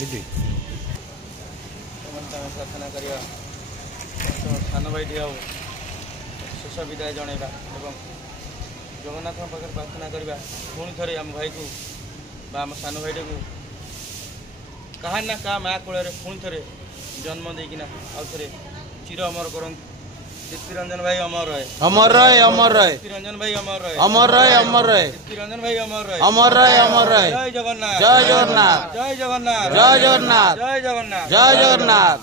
दीदी प्रार्थना करवा सान भाई शेष विदाय जनइबा जगन्नाथ पाखे प्रार्थना करवा पुणी थे आम भाई को आम सान भाई को कहा ना क्या माँ कोल पुणी थे जन्म देकिना आउ थे चिर अमर कर दीप्तिरंजन भाई अमर रहे अमर रहे अमर रहे दीप्तिरंजन भाई अमर रहे अमर रहे अमर रहे दीप्तिरंजन भाई अमर रहे अमर रहे अमर रहे जय जगन्नाथ जय जगन्नाथ जय जगन्नाथ जय जगन्नाथ जय जगन्नाथ जय जगन्नाथ।